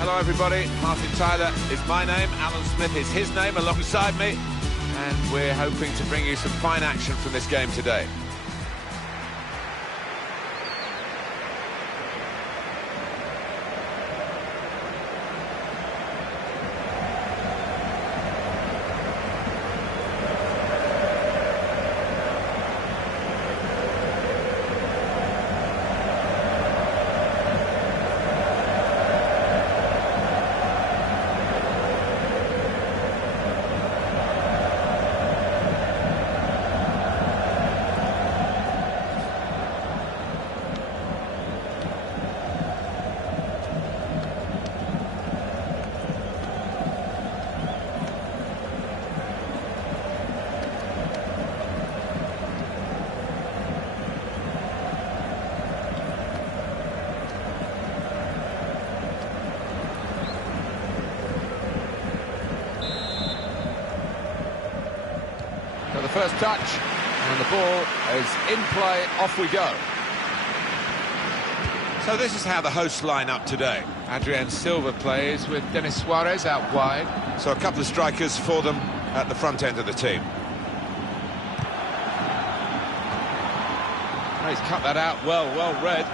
Hello everybody, Martin Tyler is my name, Alan Smith is his name alongside me, and we're hoping to bring you some fine action from this game today. So the first touch, and the ball is in play, off we go. So this is how the hosts line up today. Adrian Silva plays with Denis Suarez out wide. So a couple of strikers for them at the front end of the team. Oh, he's cut that out well read.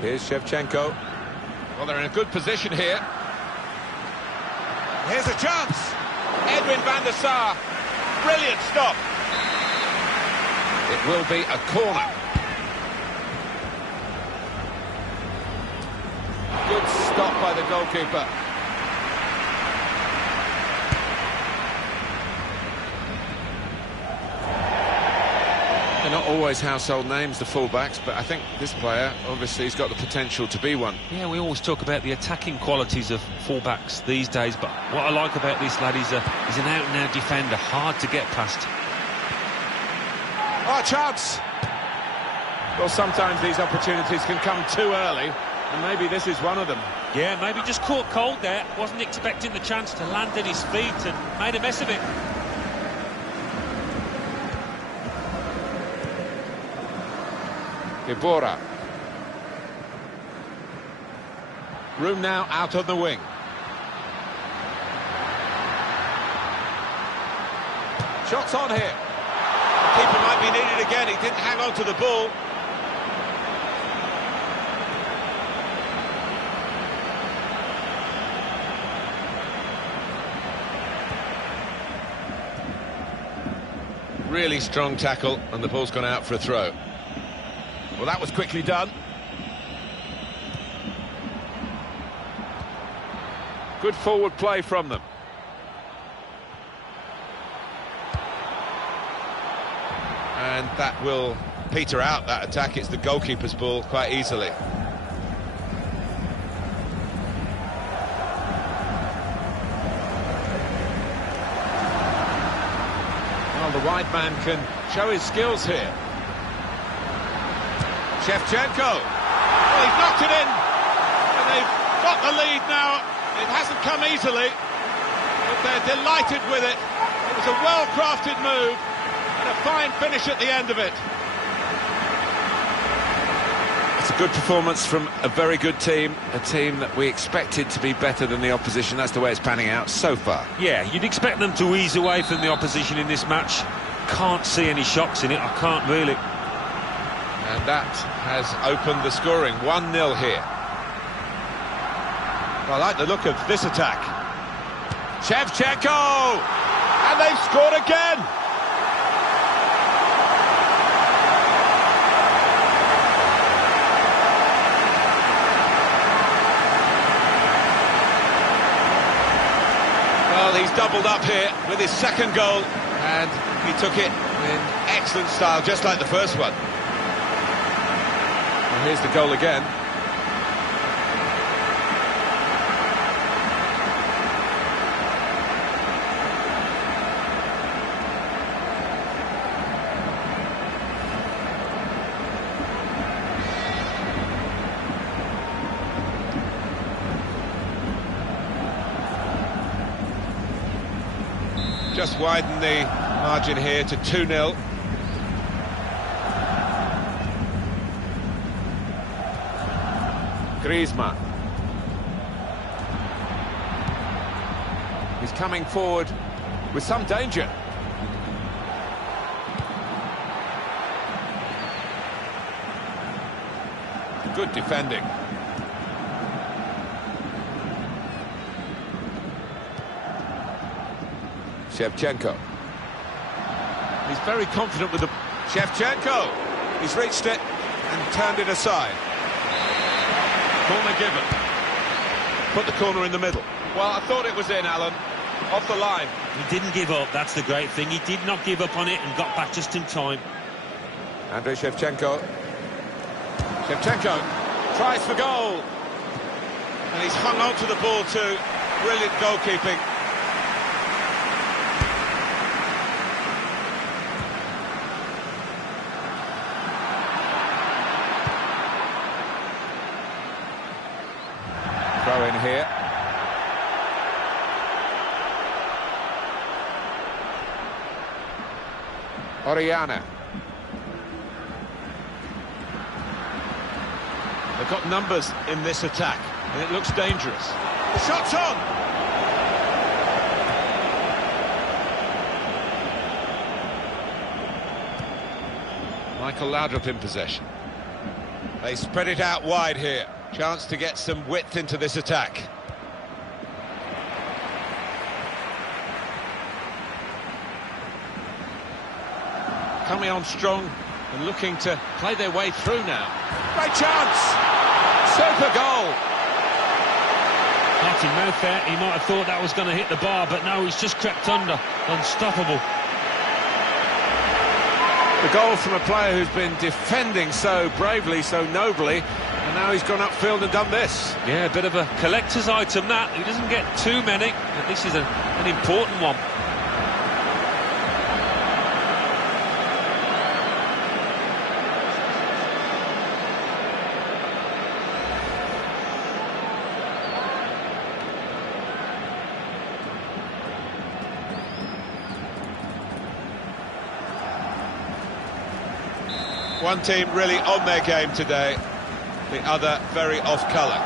Here's Shevchenko. Well, they're in a good position here. Here's a chance. Edwin van der Sar. Brilliant stop. It will be a corner. Good stop by the goalkeeper. They're not always household names, the fullbacks, but I think this player, obviously, has got the potential to be one. Yeah, we always talk about the attacking qualities of fullbacks these days, but what I like about this lad is he's an out-and-out defender, hard to get past. Oh, chance! Well, sometimes these opportunities can come too early, and maybe this is one of them. Yeah, maybe just caught cold there, wasn't expecting the chance to land at his feet and made a mess of it. Ibora. Room now out on the wing. Shots on here. The keeper might be needed again. He didn't hang on to the ball. Really strong tackle, and the ball's gone out for a throw. Well, that was quickly done. Good forward play from them. And that will peter out that attack. It's the goalkeeper's ball quite easily. Well, the wide man can show his skills here. Shevchenko. Well, he's knocked it in. And they've got the lead now. It hasn't come easily, but they're delighted with it. It was a well-crafted move and a fine finish at the end of it. It's a good performance from a very good team, a team that we expected to be better than the opposition. That's the way it's panning out so far. Yeah, you'd expect them to ease away from the opposition in this match. Can't see any shocks in it, I can't really. And that has opened the scoring. 1-0 here. I like the look of this attack. Shevchenko! And they've scored again! Well, he's doubled up here with his second goal, and he took it in excellent style, just like the first one. And here's the goal again. Just widen the margin here to 2-0. Griezmann. He's coming forward with some danger. Good defending. Shevchenko. He's very confident with the... Shevchenko! He's reached it and turned it aside. Corner given. Put the corner in the middle. Well, I thought it was in, Alan. Off the line. He didn't give up, that's the great thing. He did not give up on it and got back just in time. Andrei Shevchenko. Shevchenko tries for goal. And he's hung on to the ball too. Brilliant goalkeeping. Throw in here. Oriana. They've got numbers in this attack, and it looks dangerous. The shot's on! Michael Laudrup in possession. They spread it out wide here. Chance to get some width into this attack. Coming on strong and looking to play their way through now. Great chance! Super goal! Martin mouth there, he might have thought that was going to hit the bar, but no, he's just crept under. Unstoppable. The goal from a player who's been defending so bravely, so nobly, and now he's gone upfield and done this. Yeah, a bit of a collector's item that. He doesn't get too many, but this is an important one. One team really on their game today, the other very off colour.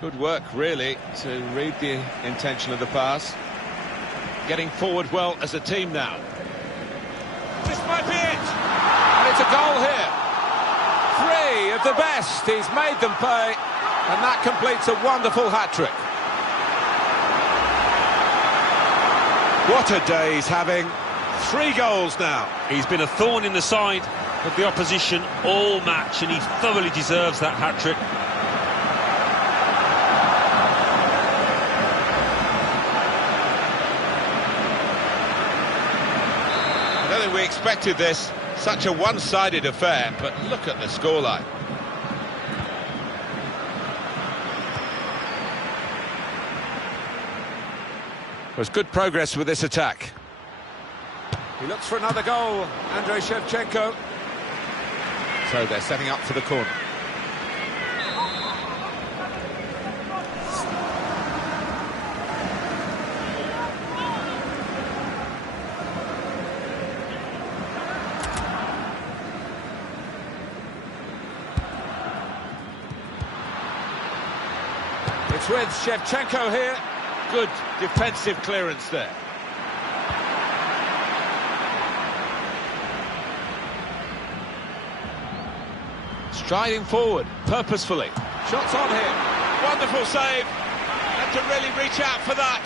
Good work, really, to read the intention of the pass. Getting forward well as a team now. This might be it! And it's a goal here. 3 of the best, he's made them pay, and that completes a wonderful hat-trick. What a day he's having. 3 goals now. He's been a thorn in the side of the opposition all match, and he thoroughly deserves that hat-trick. I don't think we expected this, such a one-sided affair, but look at the scoreline. There's good progress with this attack. He looks for another goal, Andrei Shevchenko. So they're setting up for the corner. It's with Shevchenko here. Good defensive clearance there. Striding forward, purposefully. Shots on here. Wonderful save. Had to really reach out for that.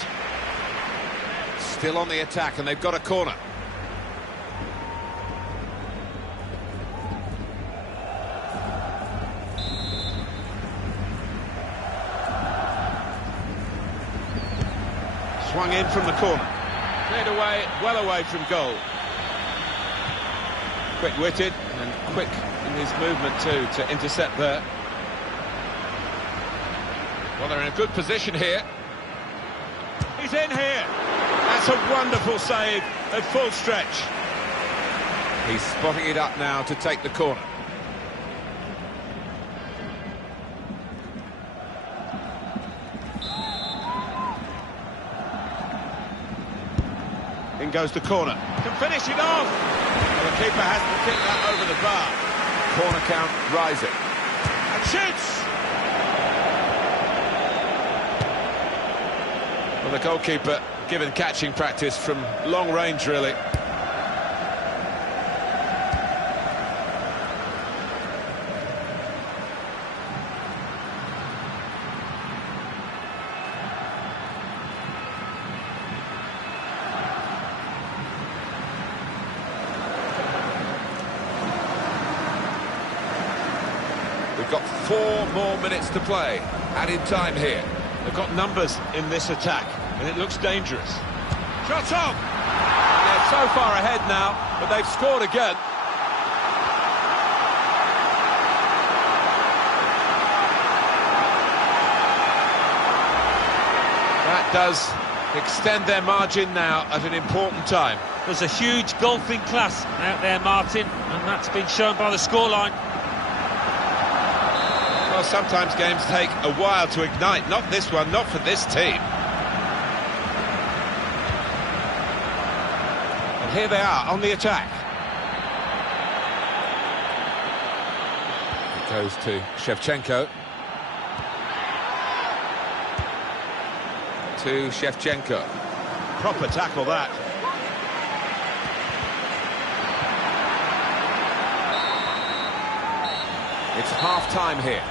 Still on the attack, and they've got a corner. Swung in from the corner. Cleared away, well away from goal. Quick-witted and quick in his movement too to intercept there. Well, they're in a good position here. He's in here. That's a wonderful save at full stretch. He's spotting it up now to take the corner. In goes the corner. Can finish it off. Well, the keeper has to kick that over the bar. corner count rising. And shoots! Well, the goalkeeper given catching practice from long range, really. We've got 4 more minutes to play. Added time here. They've got numbers in this attack, and it looks dangerous. Shot on! They're so far ahead now, but they've scored again. That does extend their margin now at an important time. There's a huge golfing class out there, Martin, and that's been shown by the scoreline. Well, sometimes games take a while to ignite. Not this one, not for this team. And here they are on the attack. It goes to Shevchenko. To Shevchenko. Proper tackle, that. It's half-time here.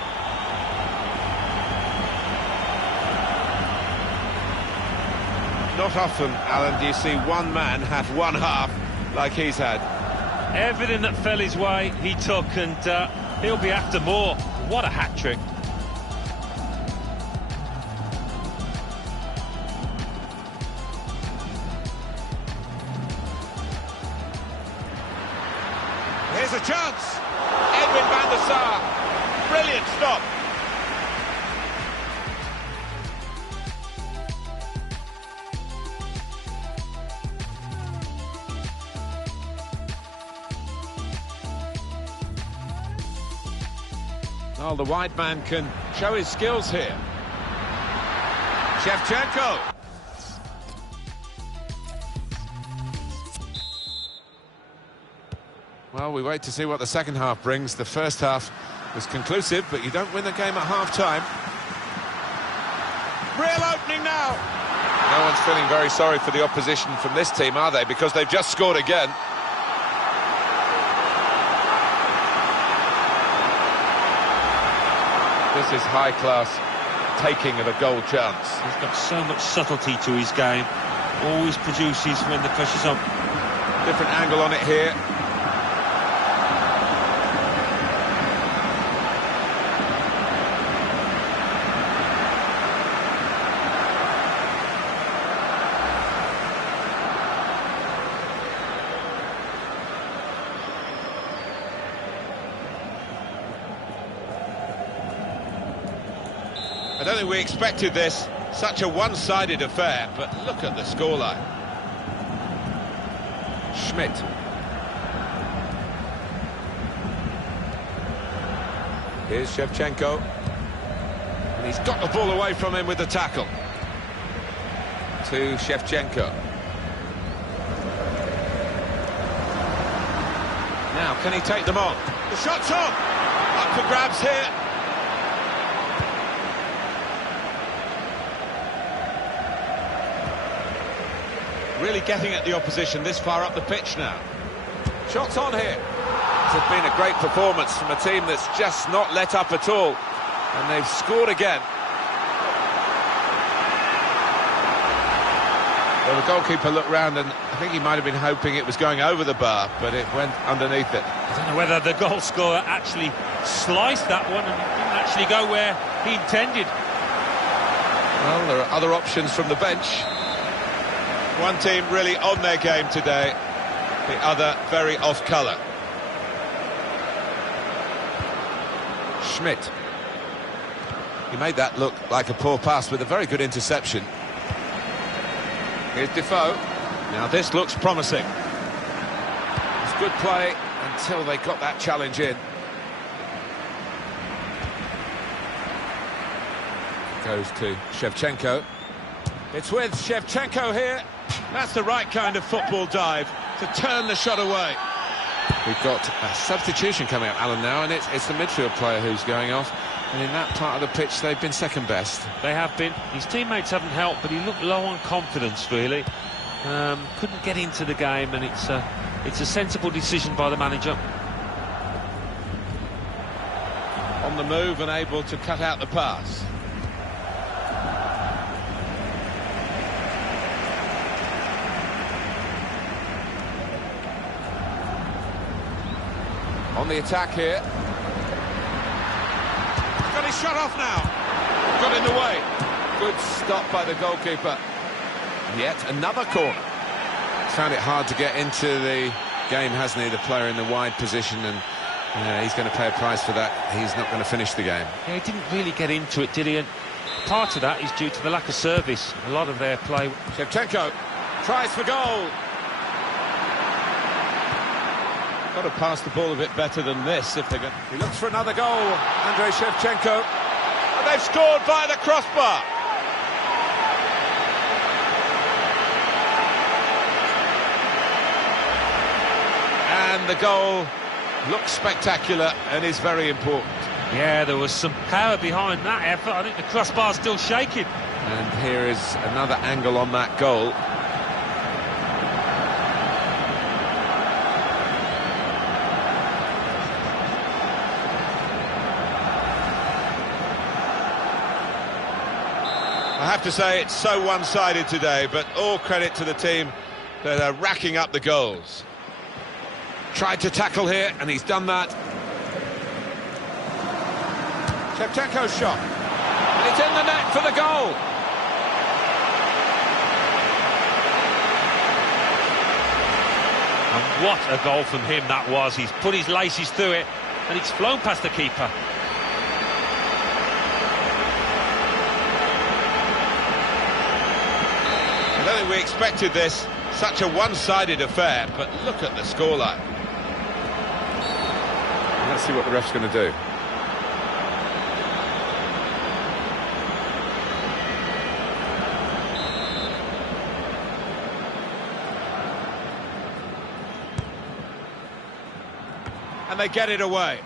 Not often, Alan, do you see one man have one half like he's had. Everything that fell his way, he took, and he'll be after more. What a hat-trick. Here's a chance. Edwin van der Sar. Brilliant stop. Well, the wide man can show his skills here. Shevchenko. Well, we wait to see what the second half brings. The first half was conclusive, but you don't win the game at half-time. Real opening now. No one's feeling very sorry for the opposition from this team, are they? Because they've just scored again. This is high-class taking of a goal chance. He's got so much subtlety to his game. Always produces when the pressure's on. Different angle on it here. I don't think we expected this, such a one-sided affair, but look at the scoreline. Schmidt. Here's Shevchenko. And he's got the ball away from him with the tackle. To Shevchenko. Now, can he take them on? The shot's on! Up for grabs here. Really getting at the opposition this far up the pitch now. Shots on here. This has been a great performance from a team that's just not let up at all. And they've scored again. Well, the goalkeeper looked round and I think he might have been hoping it was going over the bar, but it went underneath it. I don't know whether the goal scorer actually sliced that one and didn't actually go where he intended. Well, there are other options from the bench. One team really on their game today, the other very off-colour. Schmidt. He made that look like a poor pass with a very good interception. Here's Defoe. Now this looks promising. It's good play until they got that challenge in. Goes to Shevchenko. It's with Shevchenko here. That's the right kind of football dive to turn the shot away. We've got a substitution coming up, Alan, now, and it's the midfield player who's going off. And in that part of the pitch, they've been second best. They have been. His teammates haven't helped, but he looked low on confidence, really. Couldn't get into the game, and it's a sensible decision by the manager. On the move and able to cut out the pass. On the attack here. Got his shot off now. Got in the way. Good stop by the goalkeeper. Yet another corner. Found it hard to get into the game, hasn't he? The player in the wide position, and he's going to pay a price for that. He's not going to finish the game. Yeah, he didn't really get into it, did he? And part of that is due to the lack of service. A lot of their play. Shevchenko tries for goal. Got to pass the ball a bit better than this if they're going. He looks for another goal, Andrei Shevchenko. And they've scored via the crossbar. And the goal looks spectacular and is very important. Yeah, there was some power behind that effort. I think the crossbar's still shaking. And here is another angle on that goal. I have to say it's so one-sided today, but all credit to the team that are racking up the goals. Tried to tackle here, and he's done that. Shevchenko's shot. And it's in the net for the goal. And what a goal from him that was. He's put his laces through it, and it's flown past the keeper. I don't think we expected this, such a one-sided affair, but look at the scoreline. Let's see what the ref's going to do. And they get it away.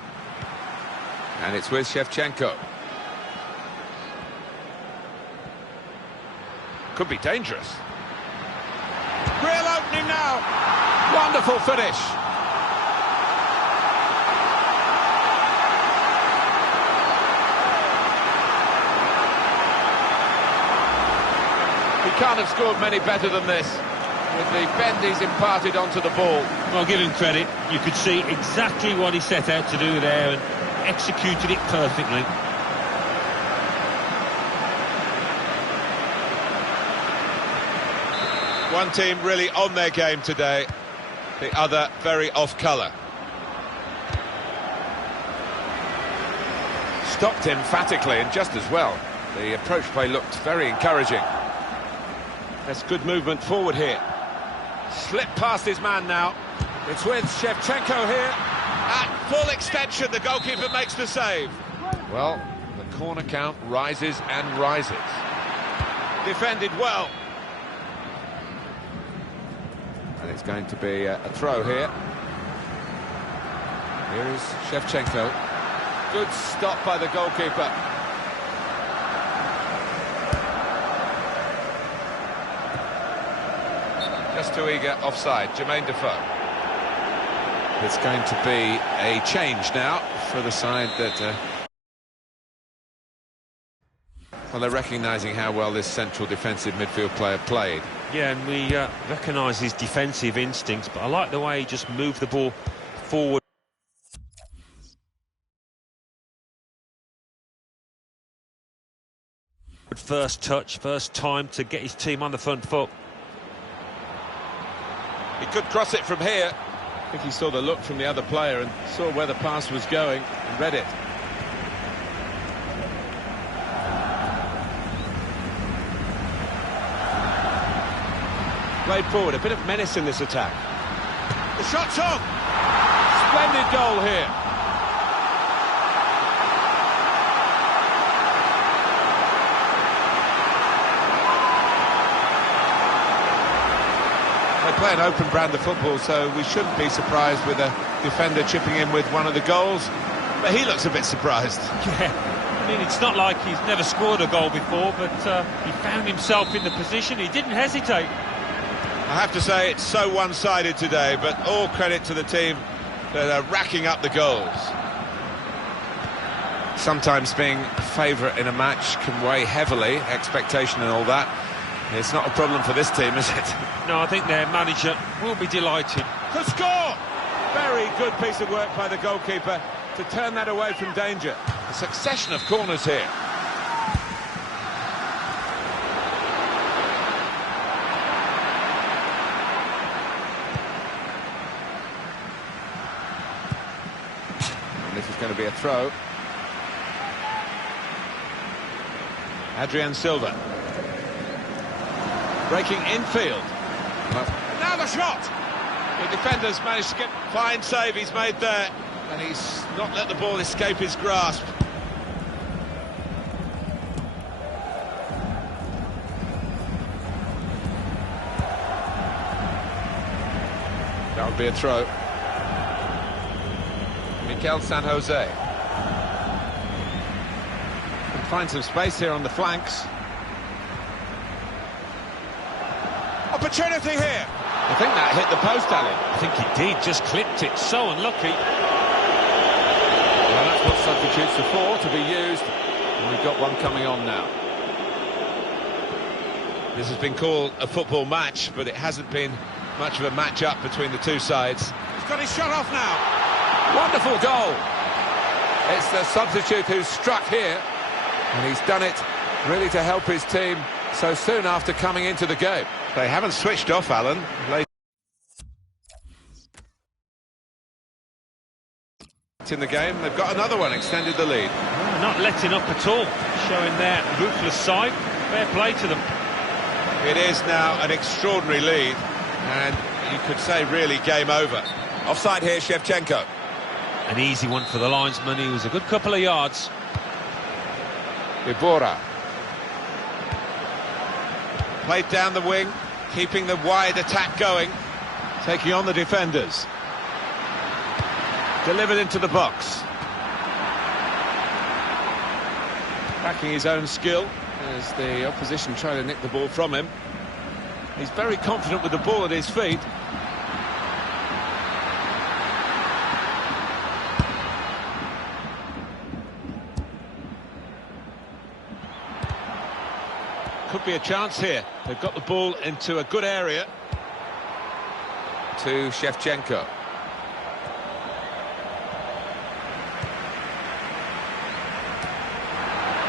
And it's with Shevchenko. Could be dangerous. Real opening now. Wonderful finish. He can't have scored many better than this, with the bend he's imparted onto the ball. Well, give him credit. You could see exactly what he set out to do there and executed it perfectly. One team really on their game today, the other very off colour. Stopped emphatically and just as well. The approach play looked very encouraging. That's good movement forward here. Slipped past his man now. It's with Shevchenko here. At full extension, the goalkeeper makes the save. Well, the corner count rises and rises. Defended well. And it's going to be a throw here. Here is Shevchenko. Good stop by the goalkeeper. Just too eager, offside. Jermaine Defoe. It's going to be a change now for the side that... well, they're recognising how well this central defensive midfield player played. Yeah, and we recognise his defensive instincts, but I like the way he just moved the ball forward. First touch, first time to get his team on the front foot. He could cross it from here. I think he saw the look from the other player and saw where the pass was going and read it. Played forward, a bit of menace in this attack. The shot's on! Splendid goal here. A play an open brand of football, so we shouldn't be surprised with a defender chipping in with one of the goals. But he looks a bit surprised. Yeah, I mean, it's not like he's never scored a goal before, but he found himself in the position. He didn't hesitate. I have to say it's so one-sided today, but all credit to the team that are racking up the goals. Sometimes being a favourite in a match can weigh heavily, expectation and all that. It's not a problem for this team, is it? No, I think their manager will be delighted. To score! Very good piece of work by the goalkeeper to turn that away from danger. A succession of corners here. And this is going to be a throw. Adrian Silva. Breaking infield. Now the shot! The defender's managed to get a fine save he's made there, and he's not let the ball escape his grasp. That would be a throw. Mikel San Jose. Can find some space here on the flanks. Opportunity here. I think that hit the post, Alan. I think it did, just clipped it. So unlucky. Well, that's what substitutes are for, to be used. And we've got one coming on now. This has been called a football match, but it hasn't been much of a match-up between the two sides. He's got his shot off now. Wonderful goal. It's the substitute who's struck here, and he's done it really to help his team so soon after coming into the game. They haven't switched off, Alan. In the game, they've got another one, extended the lead. Oh, not letting up at all, showing their ruthless side. Fair play to them. It is now an extraordinary lead, and you could say really game over. Offside here, Shevchenko. An easy one for the linesman. He was a good couple of yards. Ibora. Played down the wing, keeping the wide attack going, taking on the defenders. Delivered into the box. Backing his own skill as the opposition try to nick the ball from him. He's very confident with the ball at his feet. Could be a chance here. They've got the ball into a good area. To Shevchenko.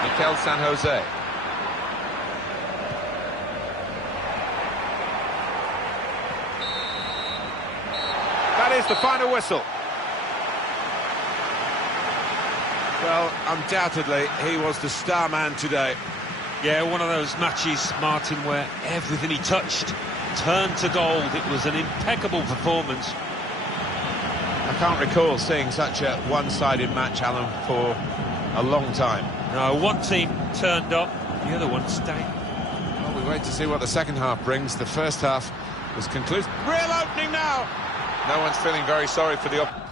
Mikel San Jose. That is the final whistle. Well, undoubtedly, he was the star man today. Yeah, one of those matches, Martin, where everything he touched turned to gold. It was an impeccable performance. I can't recall seeing such a one-sided match, Alan, for a long time. No, one team turned up, the other one stayed. Well, we wait to see what the second half brings. The first half was conclusive. Real opening now! No one's feeling very sorry for the opposition.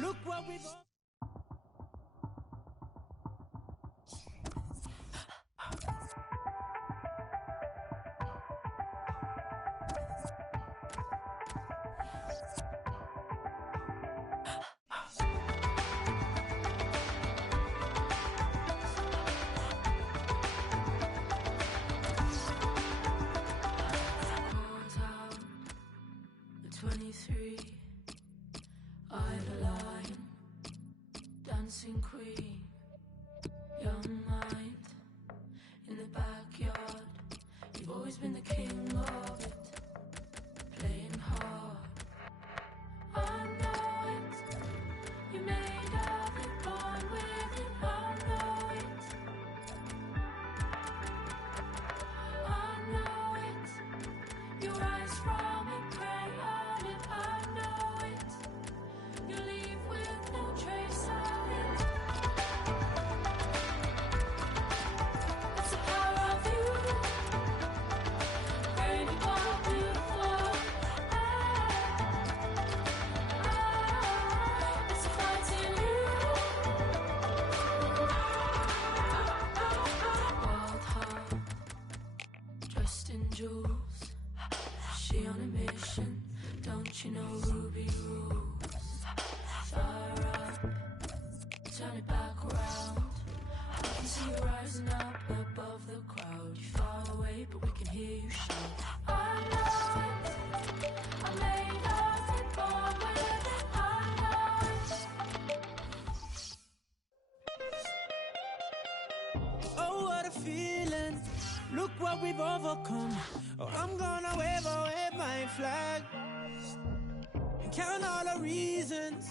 Look what we've... Dancing queen, young mind in the backyard. You've always been the king of it, playing hard. I know it, you made of it, born with it. I know it, I know it. You rise from it, pray on it. I know it, you leave with no trace of it. Jewels, she on a mission, don't you know Ruby rules? Fire up, turn it back around. I can see you rising up above the crowd. You're far away, but we can hear you shout. I know it, I made of it, born with it. I know it. Oh, what a feeling. Look what we've overcome. Oh, I'm gonna wave away my flag and count all the reasons